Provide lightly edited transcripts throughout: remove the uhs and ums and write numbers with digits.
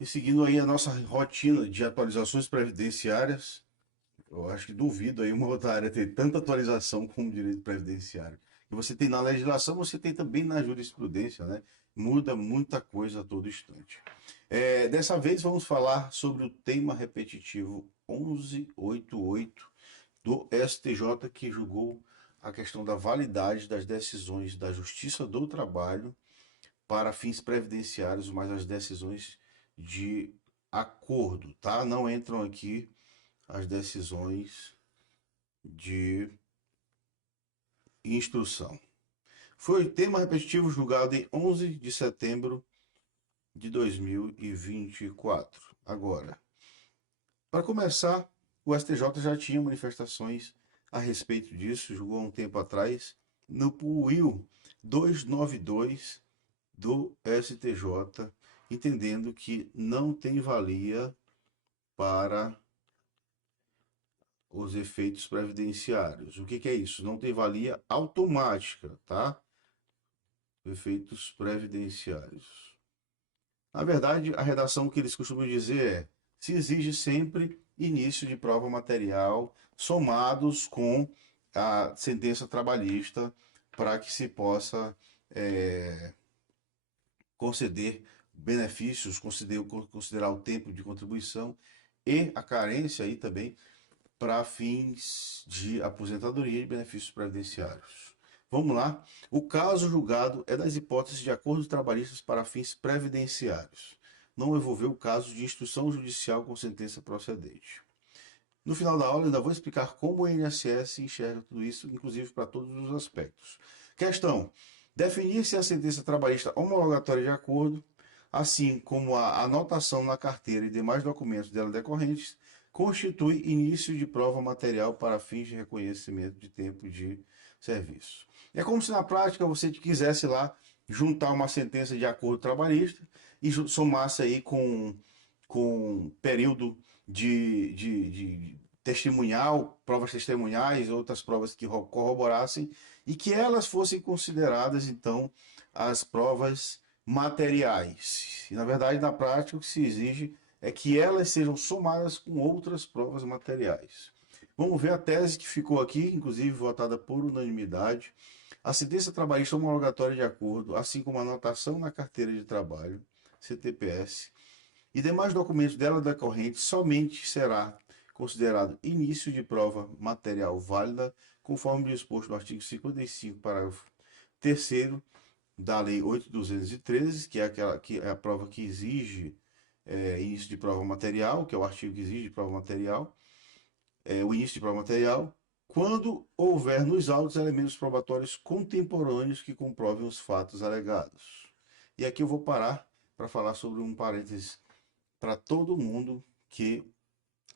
E seguindo aí a nossa rotina de atualizações previdenciárias, eu acho que duvido aí uma outra área ter tanta atualização como o direito previdenciário. E você tem na legislação, você tem também na jurisprudência, né? Muda muita coisa a todo instante. Dessa vez vamos falar sobre o tema repetitivo 1188 do STJ, que julgou a questão da validade das decisões da Justiça do Trabalho para fins previdenciários, mas as decisões de acordo, tá? Não entram aqui as decisões de instrução. Foi tema repetitivo julgado em 11 de setembro de 2024. Agora, para começar, o STJ já tinha manifestações a respeito disso, julgou há um tempo atrás, no PUIL 292 do STJ, entendendo que não tem valia para os efeitos previdenciários. O que é isso? Não tem valia automática, tá? Efeitos previdenciários. Na verdade, a redação que eles costumam dizer é: se exige sempre início de prova material somados com a sentença trabalhista para que se possa é, conceder benefícios, considerar o tempo de contribuição e a carência aí também para fins de aposentadoria e benefícios previdenciários. Vamos lá. O caso julgado é das hipóteses de acordos trabalhistas para fins previdenciários. Não envolveu o caso de instrução judicial com sentença procedente. No final da aula, ainda vou explicar como o INSS enxerga tudo isso, inclusive para todos os aspectos. Questão: definir se a sentença trabalhista homologatória de acordo, assim como a anotação na carteira e demais documentos dela decorrentes, constitui início de prova material para fins de reconhecimento de tempo de serviço. É como se na prática você quisesse lá juntar uma sentença de acordo trabalhista e somasse aí com período de testemunhal, provas testemunhais, outras provas que corroborassem, e que elas fossem consideradas, então, as provas materiais. E, na verdade, na prática, o que se exige é que elas sejam somadas com outras provas materiais. Vamos ver a tese que ficou aqui, inclusive votada por unanimidade. A sentença trabalhista homologatória de acordo, assim como a anotação na carteira de trabalho, CTPS, e demais documentos dela decorrentes somente será considerado início de prova material válida, conforme disposto no artigo 55, parágrafo 3º da Lei 8.213, que é aquela que é a prova que exige início de prova material, que é o artigo que exige prova material, o início de prova material, quando houver nos autos elementos probatórios contemporâneos que comprovem os fatos alegados. E aqui eu vou parar para falar sobre um parênteses para todo mundo que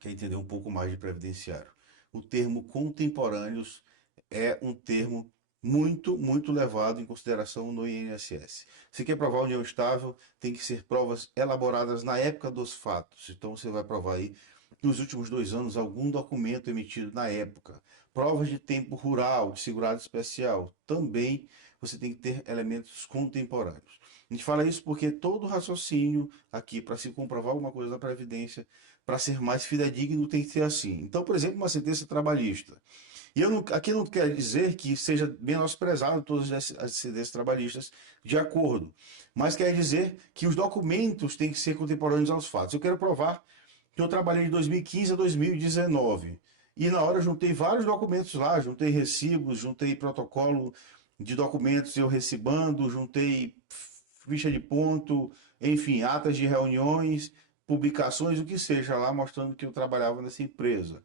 quer entender um pouco mais de previdenciário. O termo contemporâneos é um termo muito levado em consideração no INSS. Se quer provar união estável, tem que ser provas elaboradas na época dos fatos. Então você vai provar aí nos últimos 2 anos algum documento emitido na época. Provas de tempo rural, de segurado especial, também você tem que ter elementos contemporâneos. A gente fala isso porque todo raciocínio aqui para se comprovar alguma coisa na Previdência, para ser mais fidedigno, tem que ser assim. Então, por exemplo, uma sentença trabalhista. E eu não, aqui não quero dizer que seja menosprezado todas as sentenças trabalhistas de acordo, mas quer dizer que os documentos têm que ser contemporâneos aos fatos. Eu quero provar que eu trabalhei de 2015 a 2019. E na hora eu juntei vários documentos lá, juntei recibos, juntei protocolo de documentos eu recibando, juntei ficha de ponto, enfim, atas de reuniões, publicações, o que seja lá, mostrando que eu trabalhava nessa empresa.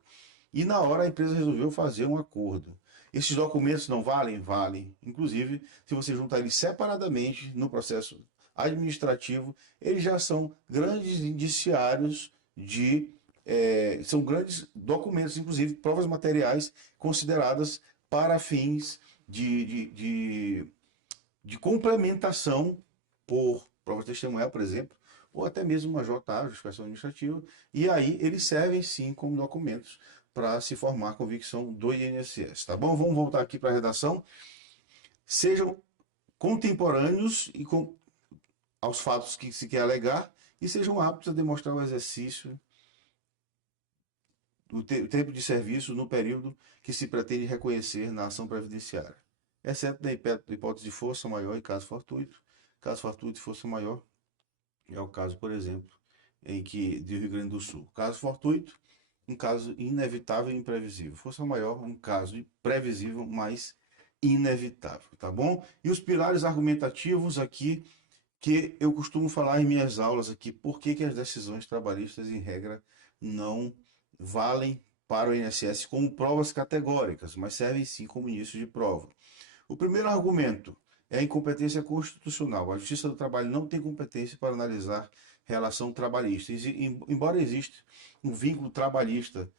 E na hora a empresa resolveu fazer um acordo. Esses documentos não valem? Valem. Inclusive, se você juntar eles separadamente no processo administrativo, eles já são grandes indiciários de. São grandes documentos, inclusive provas materiais consideradas para fins de complementação por prova testemunhal, por exemplo, ou até mesmo uma JA, justificação administrativa, e aí eles servem sim como documentos para se formar a convicção do INSS, tá bom? Vamos voltar aqui para a redação. Sejam contemporâneos aos fatos que se quer alegar e sejam aptos a demonstrar o exercício do tempo de serviço no período que se pretende reconhecer na ação previdenciária, exceto na hipótese de força maior e caso fortuito. Caso fortuito e força maior é o caso, por exemplo, em que do Rio Grande do Sul. Caso fortuito, um caso inevitável e imprevisível. Força maior, um caso previsível, mas inevitável, tá bom? E os pilares argumentativos aqui que eu costumo falar em minhas aulas aqui, por que que as decisões trabalhistas, em regra, não valem para o INSS como provas categóricas, mas servem sim como início de prova. O primeiro argumento é a incompetência constitucional. A Justiça do Trabalho não tem competência para analisar relação trabalhista. Embora exista um vínculo trabalhista,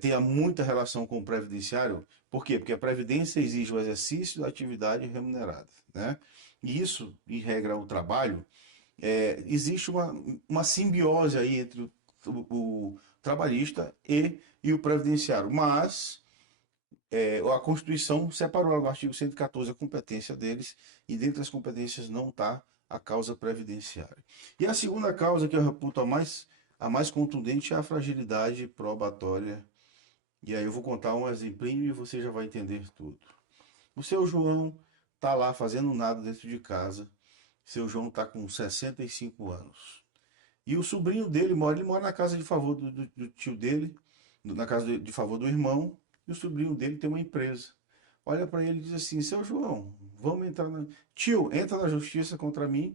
tenha muita relação com o previdenciário, por quê? Porque a previdência exige o exercício da atividade remunerada, né? E isso, em regra, o trabalho, existe uma simbiose aí entre o trabalhista e o previdenciário, mas a Constituição separou no artigo 114 a competência deles, e dentre as competências não está a causa previdenciária. E a segunda causa que eu reputo a mais contundente é a fragilidade probatória. E aí eu vou contar um exemplinho e você já vai entender tudo. O seu João está lá fazendo nada dentro de casa. Seu João está com 65 anos. E o sobrinho dele ele mora na casa de favor do tio dele, na casa de favor do irmão, e o sobrinho dele tem uma empresa. Olha para ele e diz assim: seu João, vamos entrar na. Tio, entra na justiça contra mim,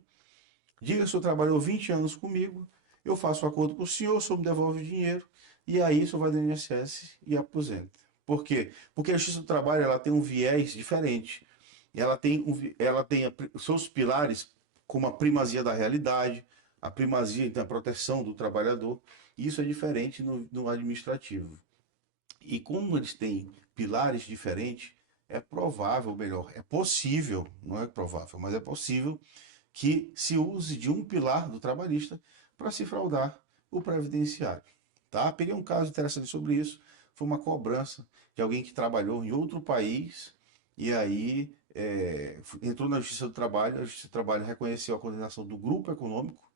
diga que o senhor trabalhou 20 anos comigo, eu faço um acordo com o senhor me devolve o dinheiro, e aí o senhor vai do INSS e aposenta. Por quê? Porque a Justiça do Trabalho ela tem um viés diferente. Ela tem seus pilares como a primazia da realidade, a primazia, então, a proteção do trabalhador. Isso é diferente no administrativo. E como eles têm pilares diferentes, é provável, melhor, é possível, não é provável, mas é possível que se use de um pilar do trabalhista para se fraudar o previdenciário. Tá? Peguei um caso interessante sobre isso, foi uma cobrança de alguém que trabalhou em outro país e aí entrou na Justiça do Trabalho, a Justiça do Trabalho reconheceu a condenação do grupo econômico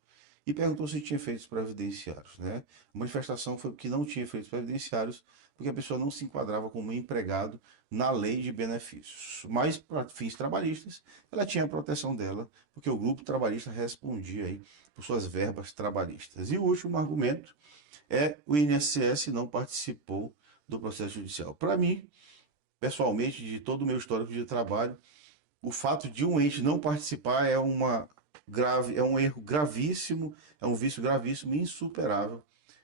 e perguntou se tinha efeitos previdenciários, né? A manifestação foi que não tinha efeitos previdenciários, porque a pessoa não se enquadrava como empregado na lei de benefícios. Mas, para fins trabalhistas, ela tinha a proteção dela, porque o grupo trabalhista respondia aí por suas verbas trabalhistas. E o último argumento é o INSS não participou do processo judicial. Para mim, pessoalmente, de todo o meu histórico de trabalho, o fato de um ente não participar é um erro gravíssimo, é um vício gravíssimo e insuperável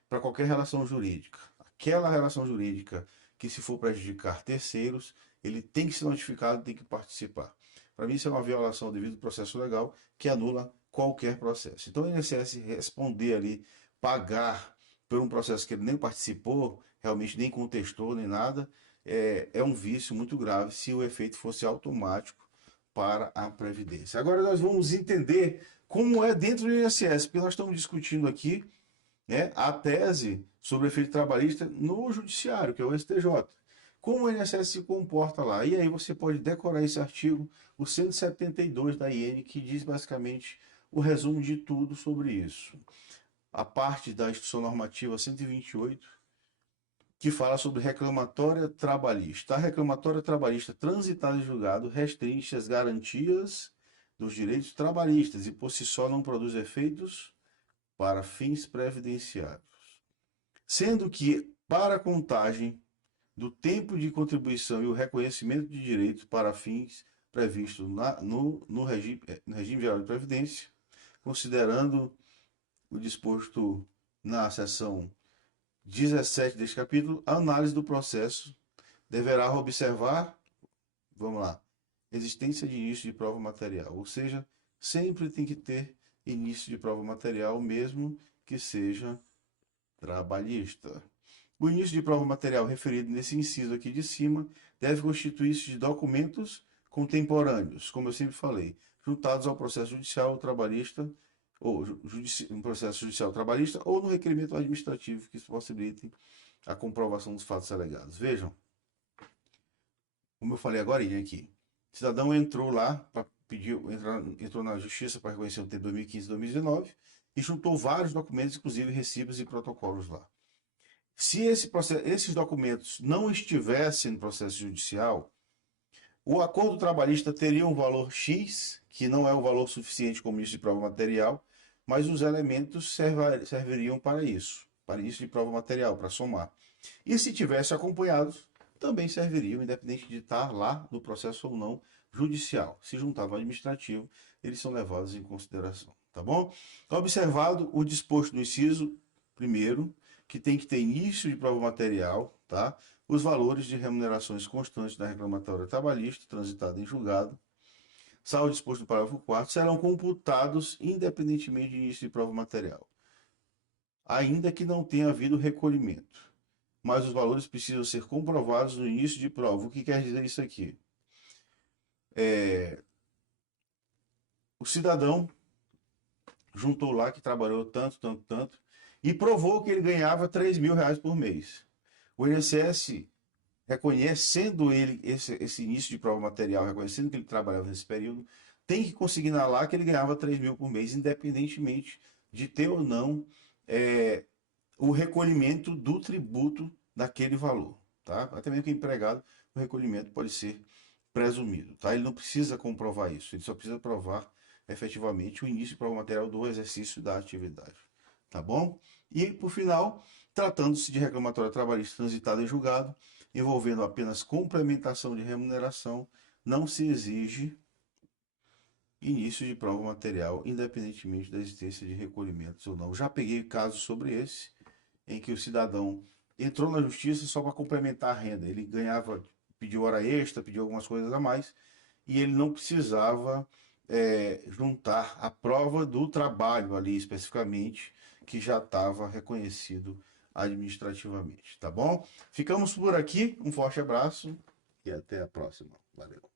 para qualquer relação jurídica. Aquela relação jurídica que, se for prejudicar terceiros, ele tem que ser notificado, tem que participar. Para mim, isso é uma violação ao devido processo legal que anula qualquer processo. Então, o INSS responder ali, pagar por um processo que ele nem participou, realmente nem contestou, nem nada, é um vício muito grave se o efeito fosse automático para a Previdência. Agora nós vamos entender como é dentro do INSS, porque nós estamos discutindo aqui, né, a tese sobre o efeito trabalhista no judiciário, que é o STJ. Como o INSS se comporta lá. E aí você pode decorar esse artigo, o 172 da IN, que diz basicamente o resumo de tudo sobre isso. A parte da Instituição Normativa 128, que fala sobre reclamatória trabalhista. A reclamatória trabalhista transitada em julgado restringe as garantias dos direitos trabalhistas e por si só não produz efeitos para fins previdenciários. Sendo que, para a contagem do tempo de contribuição e o reconhecimento de direitos para fins previstos no regime geral de previdência, considerando o disposto na seção 17 deste capítulo, a análise do processo deverá observar, vamos lá, existência de início de prova material, ou seja, sempre tem que ter início de prova material, mesmo que seja trabalhista. O início de prova material referido nesse inciso aqui de cima deve constituir-se de documentos contemporâneos, como eu sempre falei, juntados ao processo judicial trabalhista, ou um processo judicial trabalhista, ou no requerimento administrativo que possibilite a comprovação dos fatos alegados. Vejam, como eu falei agora aqui, o cidadão entrou lá entrou na justiça para reconhecer o tempo 2015 e 2019 e juntou vários documentos, inclusive recibos e protocolos lá. Se esses documentos não estivessem no processo judicial, o acordo trabalhista teria um valor X, que não é o valor suficiente como isso de prova material, mas os elementos serviriam para isso de prova material, para somar. E se tivesse acompanhados, também serviriam, independente de estar lá no processo ou não judicial. Se juntar no administrativo, eles são levados em consideração, tá bom? Observado o disposto no inciso primeiro, que tem que ter início de prova material, tá? Os valores de remunerações constantes da reclamatória trabalhista transitada em julgado, salvo disposto no parágrafo 4º, serão computados independentemente de início de prova material, ainda que não tenha havido recolhimento. Mas os valores precisam ser comprovados no início de prova. O que quer dizer isso aqui? O cidadão juntou lá que trabalhou tanto, e provou que ele ganhava R$ 3.000 por mês. O INSS, reconhecendo ele esse início de prova material, reconhecendo que ele trabalhava nesse período, tem que consignar lá que ele ganhava 3.000 por mês, independentemente de ter ou não o recolhimento do tributo daquele valor, tá? Até mesmo que empregado, o recolhimento pode ser presumido, tá? Ele não precisa comprovar isso, ele só precisa provar efetivamente o início de prova material do exercício da atividade, tá bom? E, por final, tratando-se de reclamatória trabalhista transitada em julgado, envolvendo apenas complementação de remuneração, não se exige início de prova material, independentemente da existência de recolhimentos ou não. Já peguei casos sobre esse, em que o cidadão entrou na justiça só para complementar a renda. Ele ganhava, pediu hora extra, pediu algumas coisas a mais, e ele não precisava juntar a prova do trabalho ali especificamente, que já estava reconhecido administrativamente, tá bom? Ficamos por aqui, um forte abraço e até a próxima. Valeu.